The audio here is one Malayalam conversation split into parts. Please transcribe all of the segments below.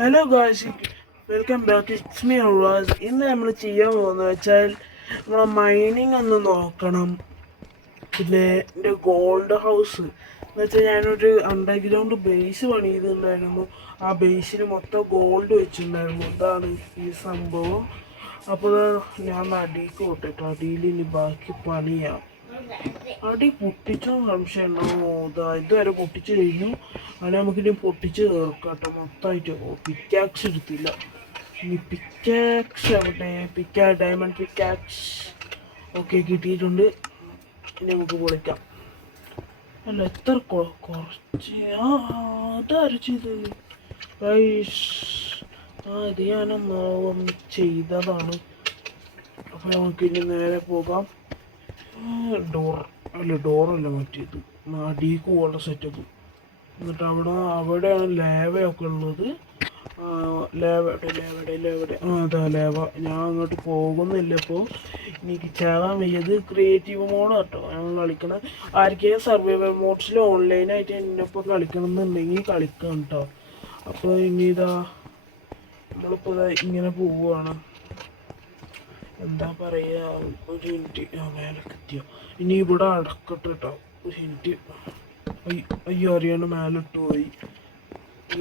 Hello guys, welcome back. It's me Avas. ഇന്ന് നമ്മൾ ചെയ്യാൻ പോകുന്നത് വെച്ചാൽ നമ്മളെ മൈനിങ് ഒന്ന് നോക്കണം. പിന്നെ എൻ്റെ ഗോൾഡ് ഹൗസ് എന്ന് വെച്ചാൽ ഞാനൊരു അണ്ടർഗ്രൗണ്ട് ബേസ് പണിതിട്ടുണ്ടായിരുന്നു. ആ ബേസിൽ മൊത്തം ഗോൾഡ് വെച്ചിട്ടുണ്ടായിരുന്നു. അതാണ് ഈ സംഭവം. അപ്പോൾ ഞാൻ അടിക്ക് വിട്ടിട്ട് അടിയിൽ ഇനി ബാക്കി പണിയാം. അടി പൊട്ടിച്ചോ സംശയം ഉണ്ടാവും. ഇതുവരെ പൊട്ടിച്ച് കഴിഞ്ഞു. അങ്ങനെ നമുക്കിനി പൊട്ടിച്ച് തീർക്കാട്ടോ മൊത്തമായിട്ട്. പിക്കാക്സ് എടുത്തില്ല. ഇനി പിക്കാക്സ് ആവട്ടെ. ഡയമണ്ട് പിക്കാക്സ് ഓക്കെ കിട്ടിയിട്ടുണ്ട്. ഇനി നമുക്ക് പൊളിക്കാം. അല്ല എത്ര കുറച്ച് അതാരും ചെയ്തത് ഇത് ഞാൻ ചെയ്തതാണ്. അപ്പോൾ നമുക്ക് ഇനി നേരെ പോകാം. ഡോറല്ല മറ്റേത് അടിക്ക് പോകേണ്ട സെറ്റപ്പ്. എന്നിട്ട് അവിടെയാണ് ലേവയൊക്കെ ഉള്ളത്. അതാ ലേവ. ഞാൻ അങ്ങോട്ട് പോകുന്നില്ല. ഇപ്പോൾ എനിക്ക് ചാകാൻ വയ്യത് ക്രിയേറ്റീവ് മോഡ് കേട്ടോ ഞങ്ങൾ കളിക്കണം. ആർക്കെങ്കിലും സർവൈവൽ മോഡ്സിൽ ഓൺലൈനായിട്ട് എന്നൊപ്പം കളിക്കണം എന്നുണ്ടെങ്കിൽ കളിക്കാം കേട്ടോ. അപ്പോൾ ഇനി നമ്മളിപ്പോൾ ഇങ്ങനെ പോവുകയാണ്. എന്താ പറയുക, ഒരു മിനിറ്റ്. മേലെ എത്തിയോ? ഇനി ഇവിടെ അടക്കട്ടെ കേട്ടോ. ഒരു മിനിറ്റ്. അയ്യോ അറിയാണ്ട് മേലെ ഇട്ട് പോയി.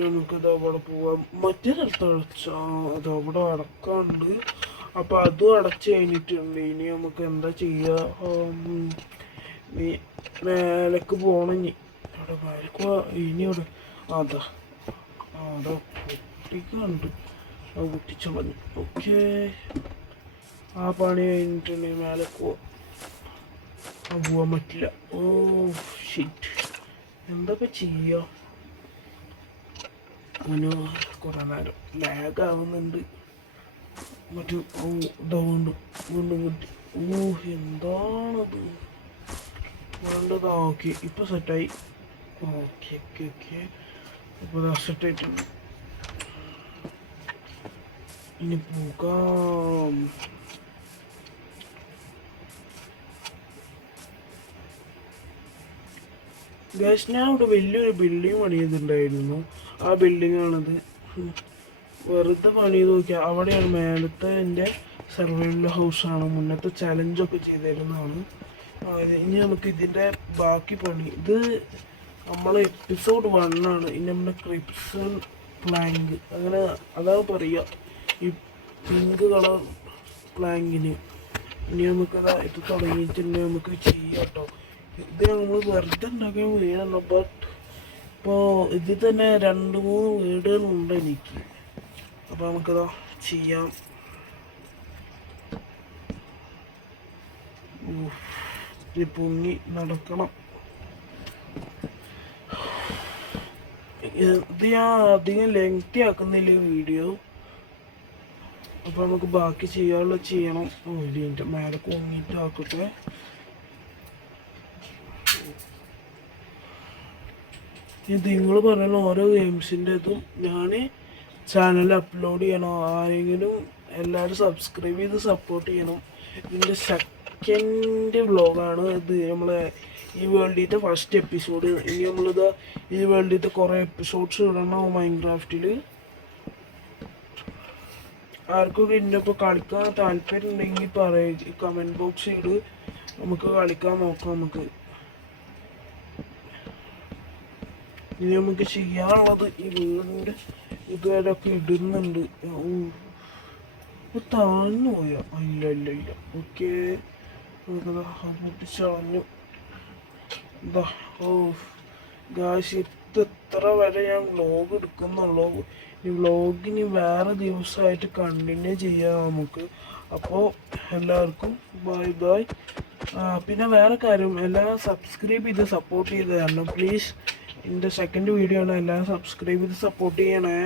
നമുക്കത് അവിടെ പോവാം. മറ്റേ സ്ഥലത്ത് അത് അവിടെ അടക്കാണ്ട്. അപ്പം അതും അടച്ച് കഴിഞ്ഞിട്ടുണ്ട്. ഇനി നമുക്ക് എന്താ ചെയ്യുക? മേലേക്ക് പോകണം. ഇനി അവിടെ മേലേക്ക് ഇനി ഇവിടെ അതാ അവിടെ പൊട്ടിക്കുന്നുണ്ട്. അത് പൊട്ടിച്ചളഞ്ഞു. ഓക്കേ, ആ പണി കഴിഞ്ഞിട്ടുണ്ടെങ്കിൽ മേലെ പോവാൻ പറ്റില്ല. ഓ ഷിറ്റ്, എന്തൊക്കെ ചെയ്യുക? അങ്ങനെ കുറേ നേരം ലാഗ് ആവുന്നുണ്ട്. മറ്റു വീണ്ടും കിട്ടി. എന്താണത് വേണ്ടത്? ഓക്കെ, ഇപ്പം സെറ്റായി. ഓക്കെ ഓക്കെ ഓക്കെ ഇപ്പോൾ സെറ്റായിട്ടുണ്ട്. ഇനി പോകാം. ഗൈസ്, ഞാൻ ഇവിടെ വലിയൊരു ബിൽഡിങ് പണിയുന്നുണ്ടായിരുന്നു. ആ ബിൽഡിങ്ങാണത്. വെറുതെ പണി നോക്കിയാൽ അവിടെയാണ് മേലത്തെ എൻ്റെ സർവൈവൽ ഹൗസാണ്. മുന്നത്തെ ചലഞ്ചൊക്കെ ചെയ്തിരുന്നതാണ്. ഇനി നമുക്ക് ഇതിൻ്റെ ബാക്കി പണി. ഇത് നമ്മളെ എപ്പിസോഡ് 1 ആണ്. ഇനി നമ്മുടെ ക്രിപ്സൺ പ്ലാങ്ക് അങ്ങനെ അതാണ് പറയുക, ഈ പിങ്ക് കളർ പ്ലാങ്കിന്. ഇനി നമുക്ക് ഇത് തുടങ്ങിയിട്ടുണ്ടെങ്കിൽ നമുക്ക് ചെയ്യാം കേട്ടോ. ഇത് നമ്മൾ വെറുതെ ഉണ്ടാക്കാൻ വീടാണ്. ബട്ട് ഇപ്പോൾ ഇതിൽ തന്നെ 2-3 വീടുകളുണ്ട് എനിക്ക്. അപ്പോൾ നമുക്കതാ ചെയ്യാം. പൊങ്ങി നടക്കണം. ഇത് ഞാൻ അധികം ലെങ്തി ആക്കുന്നില്ല വീഡിയോ. അപ്പോൾ നമുക്ക് ബാക്കി ചെയ്യാനുള്ള ചെയ്യണം. ഇതിൻ്റെ മേലെ പൊങ്ങിയിട്ട് ആക്കട്ടെ. നിങ്ങൾ പറയുന്ന ഓരോ ഗെയിംസിൻ്റെ ഇതും ഞാൻ ചാനലിൽ അപ്ലോഡ് ചെയ്യണം. ആരെങ്കിലും എല്ലാവരും സബ്സ്ക്രൈബ് ചെയ്ത് സപ്പോർട്ട് ചെയ്യണം. ഇതിൻ്റെ സെക്കൻഡ് വ്ലോഗാണ് ഇത്. നമ്മളെ ഈ വേൾഡിൻ്റെ ഫസ്റ്റ് എപ്പിസോഡ്. ഇനി ഈ വേൾഡിൻ്റെ കുറേ എപ്പിസോഡ്സ് ഇടണം മൈൻക്രാഫ്റ്റിൽ. ആർക്കൊക്കെ ഇതിനൊപ്പം കളിക്കാൻ താല്പര്യം ഉണ്ടെങ്കിൽ പറയുക, കമൻറ്റ് ബോക്സ് ഇട്. നമുക്ക് കളിക്കാൻ നോക്കാം. നമുക്ക് ഇനി നമുക്ക് ചെയ്യാനുള്ളത് ഈ വീടിൻ്റെ ഇതുവരെയൊക്കെ ഇടുന്നുണ്ട്. താഴ്ന്നു പോയോ? ഇല്ല. ഓക്കെ, പൊട്ടിച്ചളഞ്ഞു. എന്താ ഗായ്സ്, ഇത്ര വരെ ഞാൻ വ്ലോഗ് എടുക്കുന്നുള്ളൂ. ഈ വ്ലോഗിന് വേറെ ദിവസമായിട്ട് കണ്ടിന്യൂ ചെയ്യാം നമുക്ക്. അപ്പോൾ എല്ലാവർക്കും ബൈ ബൈ. പിന്നെ വേറെ കാര്യം, എല്ലാവരും സബ്സ്ക്രൈബ് ചെയ്ത് സപ്പോർട്ട് ചെയ്ത് തരണം പ്ലീസ്. എൻ്റെ സെക്കൻഡ് വീഡിയോ ആണ്. എല്ലാവരും സബ്സ്ക്രൈബ് ചെയ്ത് സപ്പോർട്ട് ചെയ്യണേ.